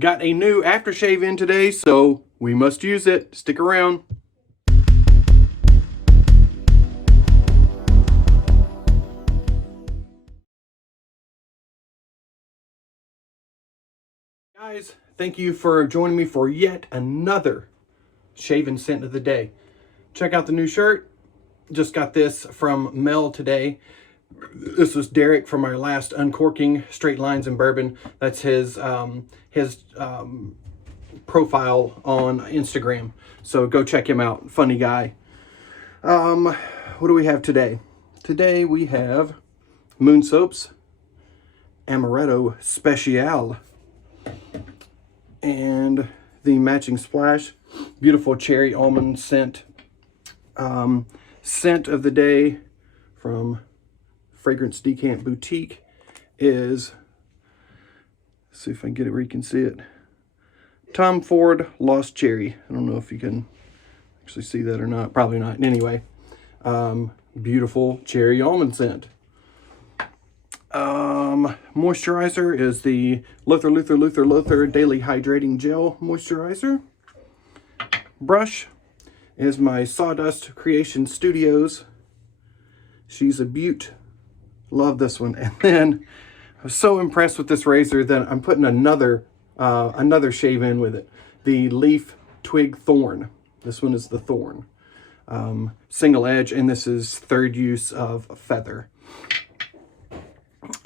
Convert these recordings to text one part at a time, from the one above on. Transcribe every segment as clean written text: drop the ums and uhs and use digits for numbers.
Got a new aftershave in today, so we must use it. Stick around. Guys, thank you for joining me for yet another shaving scent of the day. Check out the new shirt. Just got this from Mel today. This was Derek from our last Uncorking Straight Lines and Bourbon. That's his profile on Instagram. So go check him out. Funny guy. What do we have today? Today we have Moon Soaps, Amaretto Speciale, and the matching splash. Beautiful cherry almond scent. Scent of the day from Fragrance Decant Boutique is, let's see if I can get it where you can see it, Tom Ford Lost Cherry. I don't know if you can actually see that or not. Probably not. Anyway, beautiful cherry almond scent. Moisturizer is the Løthur Daily Hydrating Gel Moisturizer. Brush is my Sawdust Creation Studios. She's a beaut. Love this one. And then I was so impressed with this razor that I'm putting another shave in with it. The Leaf Twig Thorn. This one is the Thorn. Single edge, and this is third use of feather.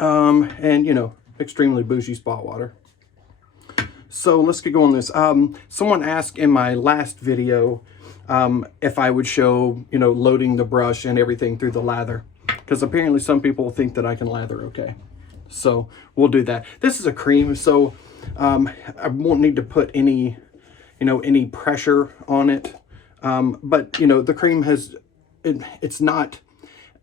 And you know, extremely bougie spot water. So let's get going on this. Someone asked in my last video if I would show, you know, loading the brush and everything through the lather, because apparently some people think that I can lather okay. So we'll do that. This is a cream, so I won't need to put any, you know, any pressure on it. But you know, the cream has, it's not,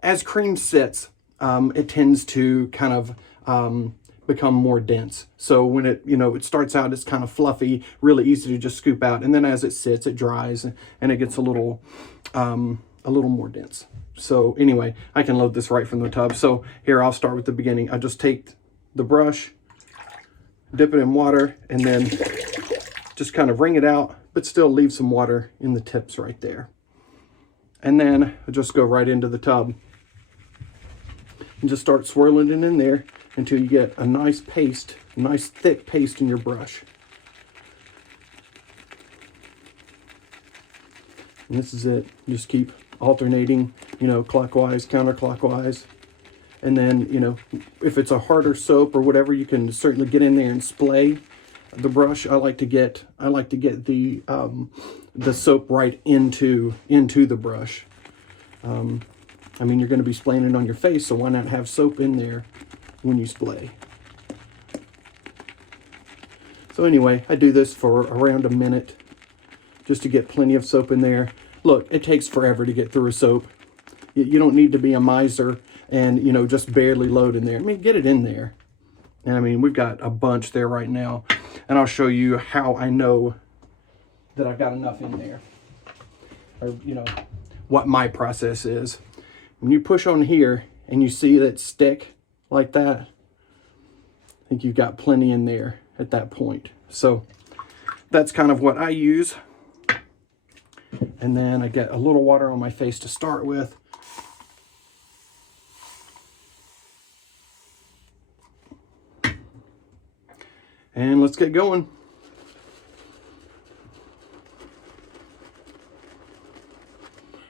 as cream sits, it tends to kind of become more dense. So when it, you know, it starts out, it's kind of fluffy, really easy to just scoop out. And then as it sits, it dries and it gets a little more dense. So anyway, I can load this right from the tub. So here, I'll start with the beginning. I just take the brush, dip it in water, and then just kind of wring it out, but still leave some water in the tips right there. And then I just go right into the tub and just start swirling it in there until you get a nice paste, a nice thick paste in your brush. And this is it. Just keep alternating, you know, clockwise, counterclockwise. And then, you know, if it's a harder soap or whatever, you can certainly get in there and splay the brush. I like to get the soap right into the brush. I mean, you're going to be splaying it on your face, so why not have soap in there when you splay? So anyway, I do this for around a minute just to get plenty of soap in there. Look, it takes forever to get through a soap. You don't need to be a miser and, you know, just barely load in there. I mean, get it in there. And I mean, we've got a bunch there right now. And I'll show you how I know that I've got enough in there. Or, you know, what my process is. When you push on here and you see that stick like that, I think you've got plenty in there at that point. So that's kind of what I use. And then I get a little water on my face to start with. And let's get going.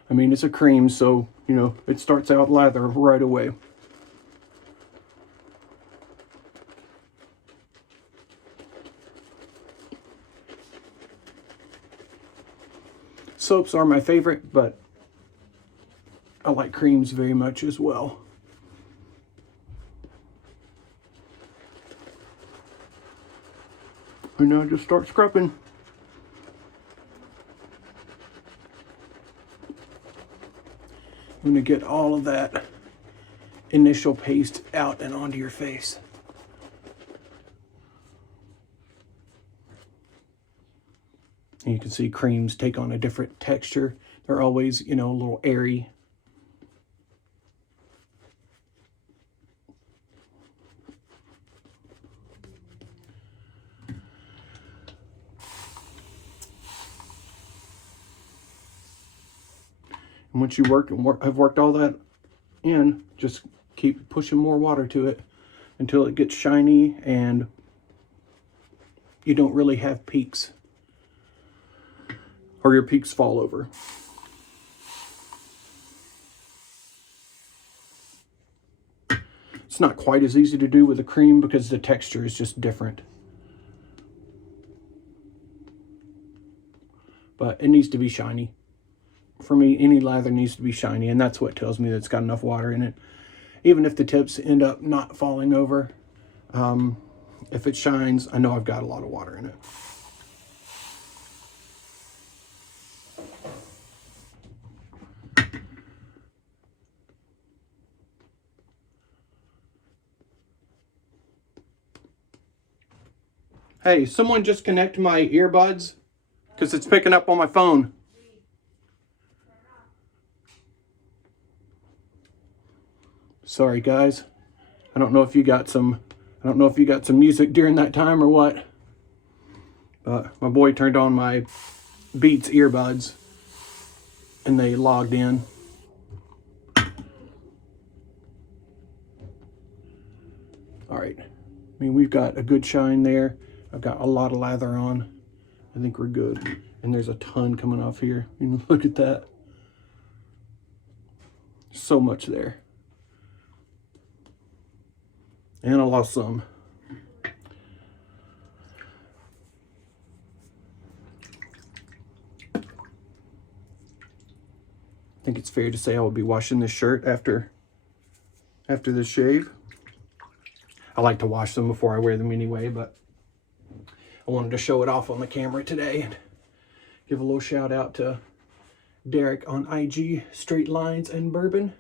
I mean, it's a cream, so, you know, it starts out lather right away. Soaps are my favorite, but I like creams very much as well. And now just start scrubbing. I'm going to get all of that initial paste out and onto your face. And you can see creams take on a different texture. They're always, you know, a little airy. And once you have worked all that in, just keep pushing more water to it until it gets shiny and you don't really have peaks, or your peaks fall over. It's not quite as easy to do with the cream because the texture is just different. But it needs to be shiny. For me, any lather needs to be shiny, and that's what tells me that it's got enough water in it. Even if the tips end up not falling over, if it shines, I know I've got a lot of water in it. Hey, someone just connect my earbuds because it's picking up on my phone. Sorry guys. I don't know if you got some music during that time or what. But my boy turned on my Beats earbuds and they logged in. All right. I mean, we've got a good shine there. I've got a lot of lather on. I think we're good. And there's a ton coming off here. Look at that. So much there. And I lost some. I think it's fair to say I will be washing this shirt after this shave. I like to wash them before I wear them anyway, but I wanted to show it off on the camera today and give a little shout out to Derek on IG Straight Lines and Bourbon.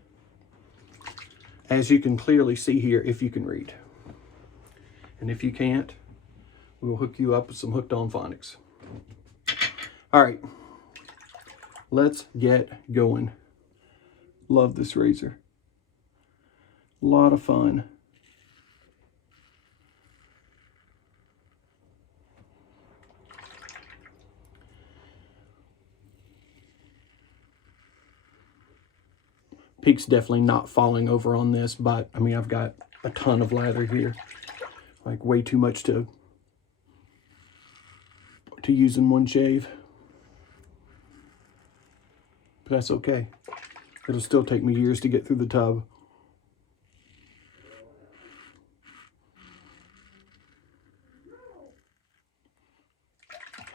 As you can clearly see here, if you can read. And if you can't, we'll hook you up with some Hooked on Phonics. All right, let's get going. Love this razor. A lot of fun. Peak's definitely not falling over on this, but I mean, I've got a ton of lather here. Like way too much to use in one shave. But that's okay. It'll still take me years to get through the tub.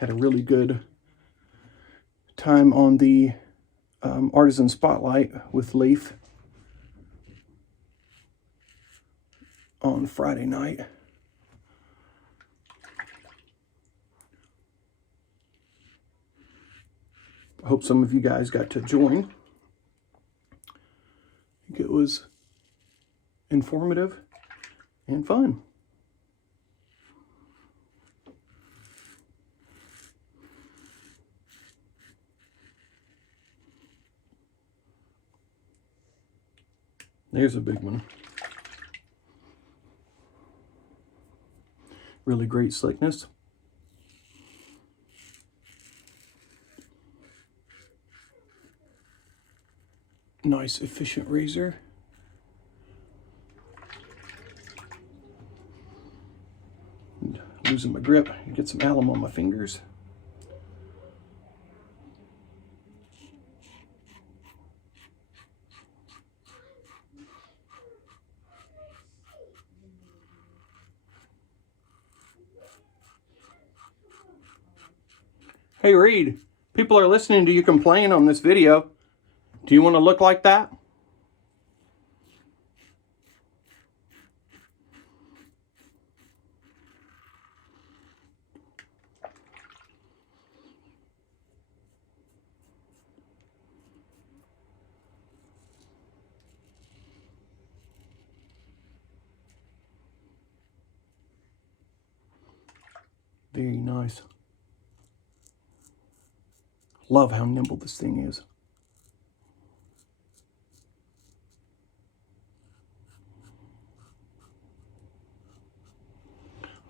Had a really good time on the Artisan Spotlight with Leaf on Friday night. I hope some of you guys got to join. I think it was informative and fun. There's a big one. Really great slickness. Nice, efficient razor. Losing my grip. Get some alum on my fingers. Hey Reed, people are listening to you complain on this video. Do you want to look like that? Very nice. Love how nimble this thing is.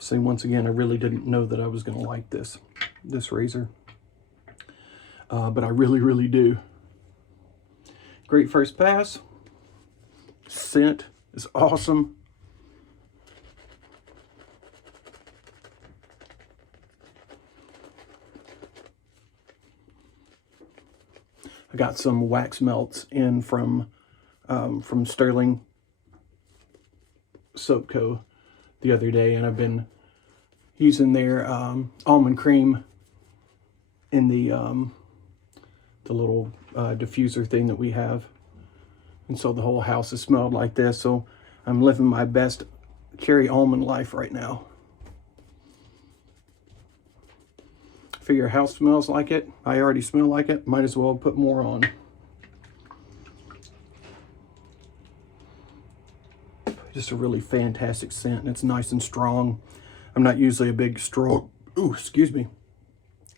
Say once again, I really didn't know that I was going to like this razor, but I really, really do. Great first pass. Scent is awesome. I got some wax melts in from Sterling Soap Co. the other day, and I've been using their almond cream in the little diffuser thing that we have, and so the whole house has smelled like this. So I'm living my best cherry almond life right now. Figure your house smells like it. I already smell like it. Might as well put more on. Just a really fantastic scent, and it's nice and strong. I'm not usually a big strong, ooh, excuse me.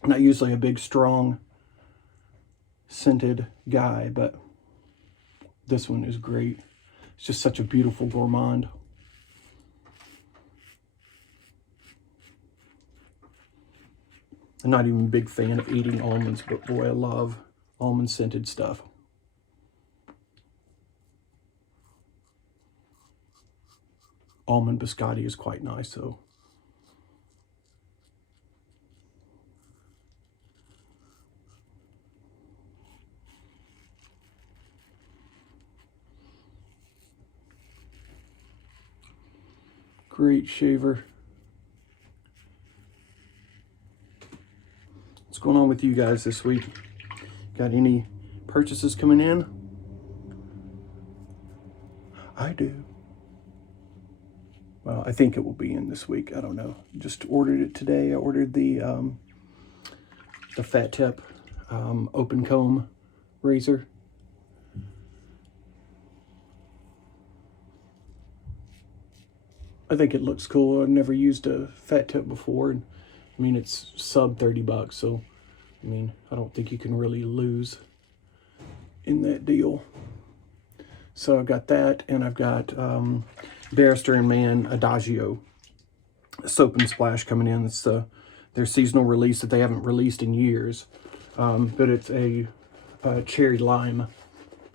I'm not usually a big strong scented guy, but this one is great. It's just such a beautiful gourmand. I'm not even a big fan of eating almonds, but boy, I love almond scented stuff. Almond biscotti is quite nice though. Great shaver. What's going on with you guys this week? Got any purchases coming in? I do. Well, I think it will be in this week. I don't know. Just ordered it today. I ordered the fat tip open comb razor. I think it looks cool. I've never used a fat tip before. And I mean, it's sub 30 bucks. So, I mean, I don't think you can really lose in that deal. So I've got that, and I've got Barrister and Man Adagio Soap and Splash coming in. It's their seasonal release that they haven't released in years. But it's a cherry lime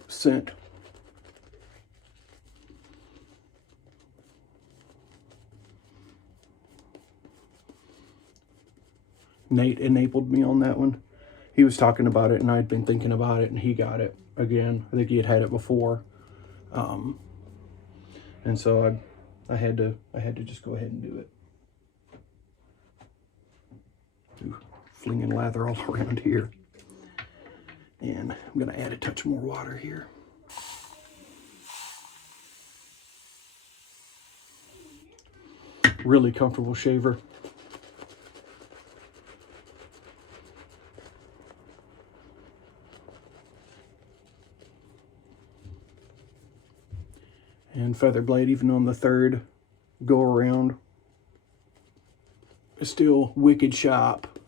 scent. Nate enabled me on that one. He was talking about it, and I'd been thinking about it, and he got it again. I think he had it before. And so I had to just go ahead and do it. Ooh, flinging lather all around here. And I'm gonna add a touch more water here. Really comfortable shaver. And feather blade, even on the third go around, is still wicked sharp.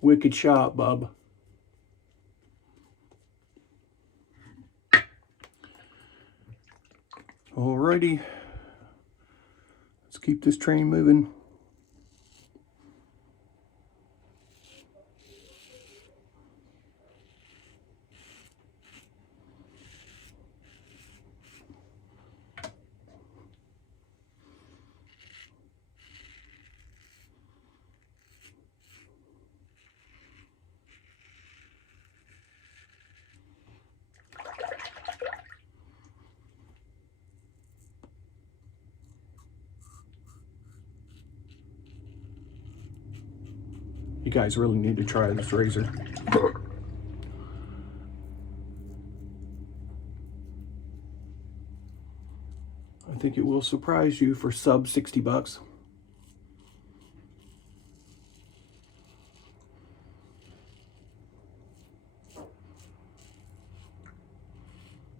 Wicked sharp, bub. Alrighty. Let's keep this train moving. You guys really need to try this razor. I think it will surprise you for sub 60 bucks.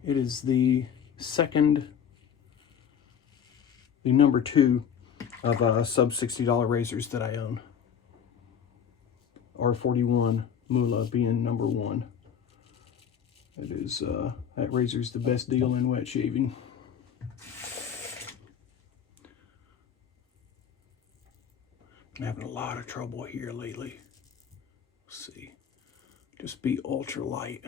It is the number 2 of sub $60 razors that I own. R41 Mula being number 1. It is, that razor's the best deal in wet shaving. I'm having a lot of trouble here lately. Let's see. Just be ultra light.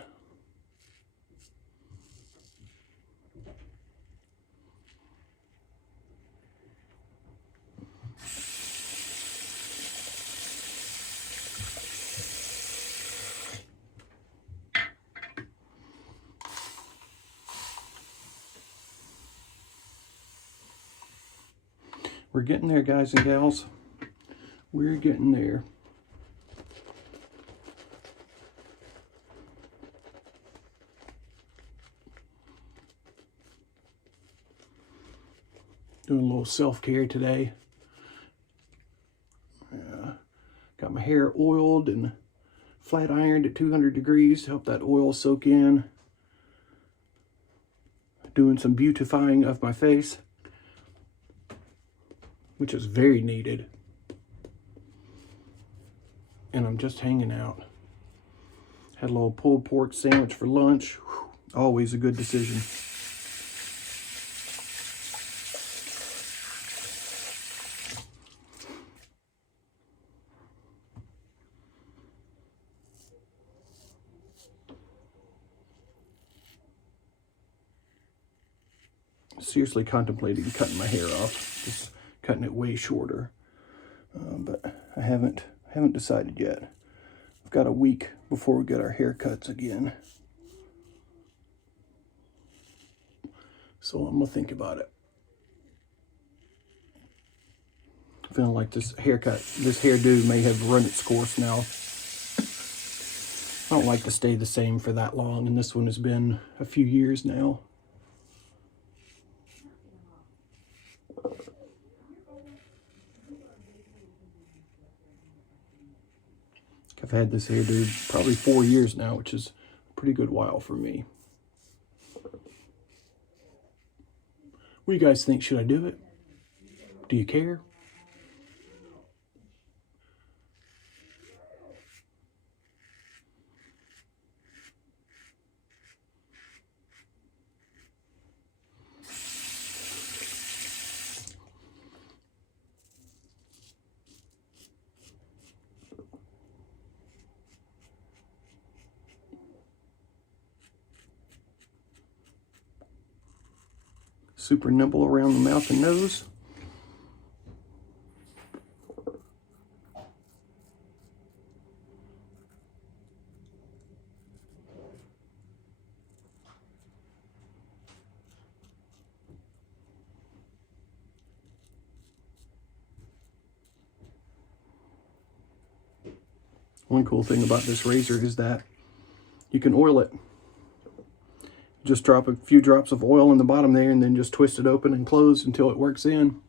We're getting there, guys and gals. We're getting there. Doing a little self-care today. Got my hair oiled and flat ironed at 200 degrees to help that oil soak in. Doing some beautifying of my face, which is very needed. And I'm just hanging out. Had a little pulled pork sandwich for lunch. Whew, always a good decision. Seriously contemplating cutting my hair off, just cutting it way shorter, but I haven't decided yet. I've got a week before we get our haircuts again, so I'm gonna think about it. Feeling like this hairdo may have run its course now. I don't like to stay the same for that long, and this one has been a few years now. I've had this hairdo probably 4 years now, which is a pretty good while for me. What do you guys think? Should I do it? Do you care? Super nimble around the mouth and nose. One cool thing about this razor is that you can oil it. Just drop a few drops of oil in the bottom there and then just twist it open and close until it works in.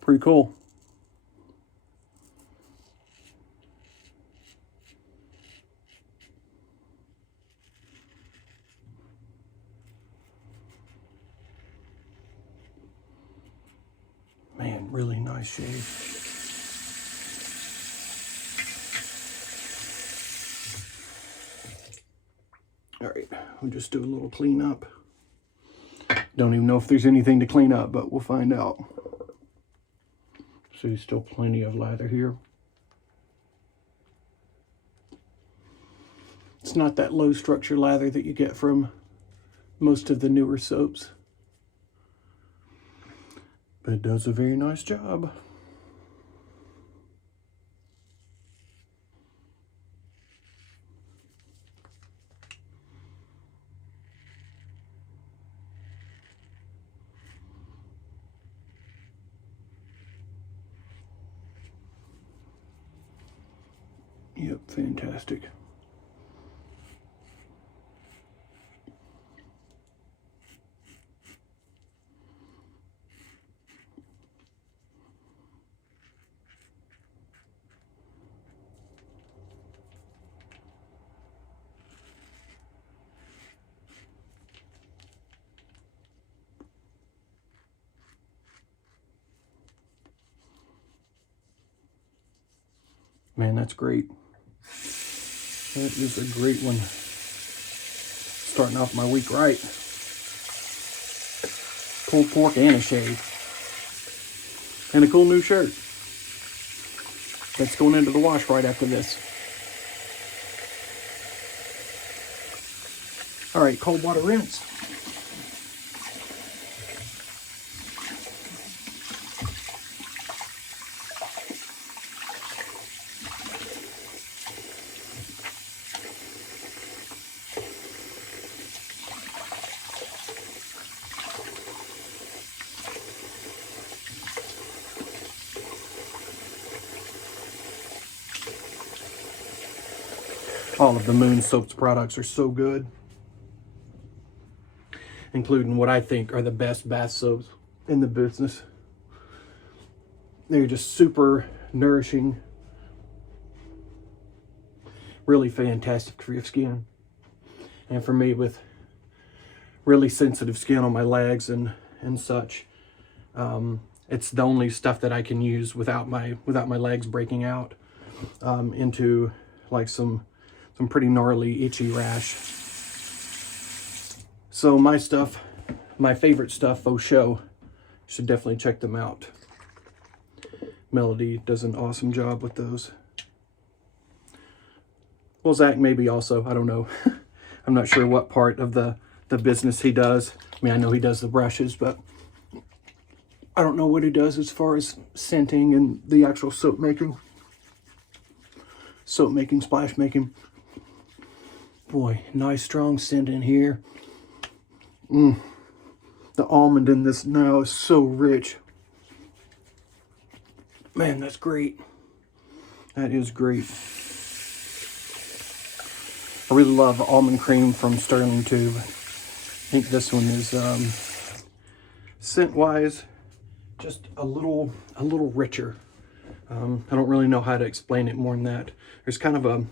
Pretty cool. Man, really nice shave. All right, we'll just do a little cleanup. Don't even know if there's anything to clean up, but we'll find out. See, still plenty of lather here. It's not that low structure lather that you get from most of the newer soaps, but it does a very nice job. Yep, fantastic. Man, that's great. That is a great one. Starting off my week right. Pulled pork and a shave. And a cool new shirt. That's going into the wash right after this. All right, cold water rinse. All of the Moon Soaps products are so good, including what I think are the best bath soaps in the business. They're just super nourishing, really fantastic for your skin. And for me, with really sensitive skin on my legs and such, it's the only stuff that I can use without my legs breaking out into like some pretty gnarly itchy rash. So my stuff, my favorite stuff, Faux Show, you should definitely check them out. Melody does an awesome job with those. Well, Zach maybe also, I don't know. I'm not sure what part of the business he does. I mean, I know he does the brushes, but I don't know what he does as far as scenting and the actual soap making. Soap making, splash making. Boy, nice strong scent in here. The almond in this now is so rich. Man, that's great. That is great. I really love almond cream from Sterling Tube. I think this one is scent-wise just a little richer. I don't really know how to explain it more than that. There's kind of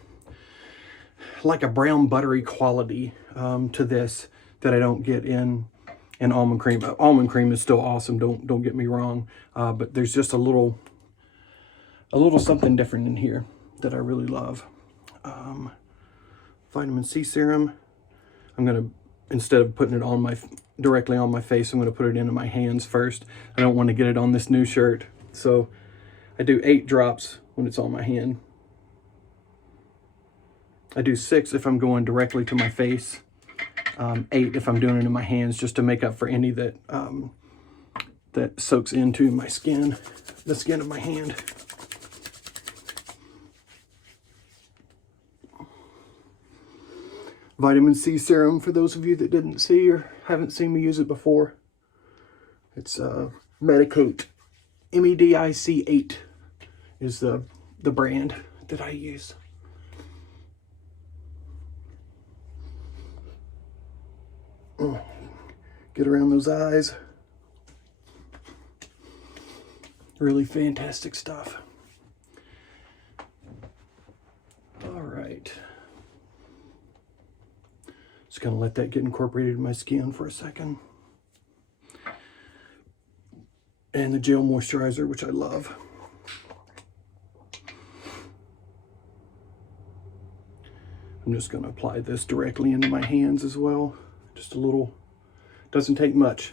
like a brown buttery quality to this that I don't get in almond cream. Almond cream is still awesome, don't get me wrong, but there's just a little something different in here that I really love. Vitamin C serum. I'm gonna, instead of putting it directly on my face, I'm gonna put it into my hands first. I don't want to get it on this new shirt, so I do 8 drops when it's on my hand. I do 6 if I'm going directly to my face, 8 if I'm doing it in my hands, just to make up for any that soaks into my skin, the skin of my hand. Vitamin C serum, for those of you that didn't see or haven't seen me use it before. It's Medicote, MEDIC8 is the brand that I use. Get around those eyes. Really fantastic stuff. All right. Just gonna let that get incorporated in my skin for a second. And the gel moisturizer, which I love. I'm just gonna apply this directly into my hands as well. Just a little, doesn't take much.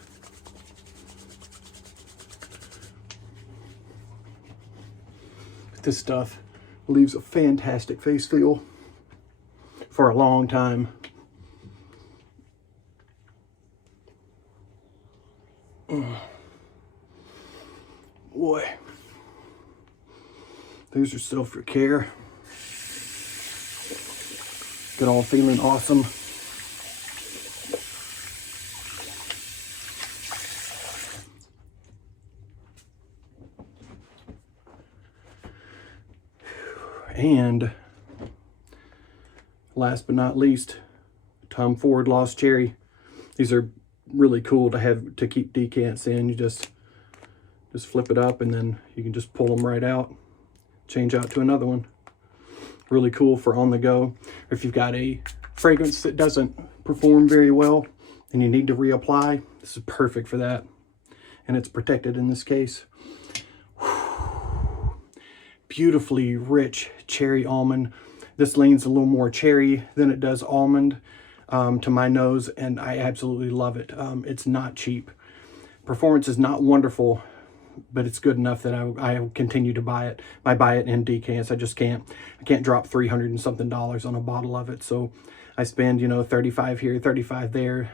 This stuff leaves a fantastic face feel for a long time. Boy, those are self-care. Get all feeling awesome. And last but not least, Tom Ford Lost Cherry. These are really cool to have to keep decants in. You just flip it up and then you can just pull them right out, change out to another one. Really cool for on the go. If you've got a fragrance that doesn't perform very well and you need to reapply, this is perfect for that. And it's protected in this case. Beautifully rich cherry almond. This leans a little more cherry than it does almond to my nose, and I absolutely love it. It's not cheap. Performance is not wonderful, but it's good enough that I continue to buy it. I buy it in decants. I just can't drop $300 and something on a bottle of it. So I spend, you know, 35 here, 35 there,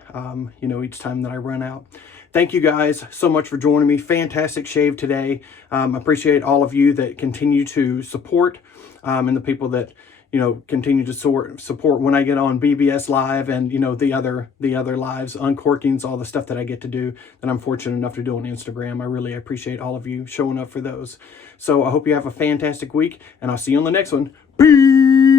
you know, each time that I run out. Thank you guys so much for joining me. Fantastic shave today. Appreciate all of you that continue to support, and the people that, you know, continue to support when I get on BBS Live and, you know, the other lives, uncorkings, all the stuff that I get to do that I'm fortunate enough to do on Instagram. I really appreciate all of you showing up for those. So I hope you have a fantastic week, and I'll see you on the next one. Peace!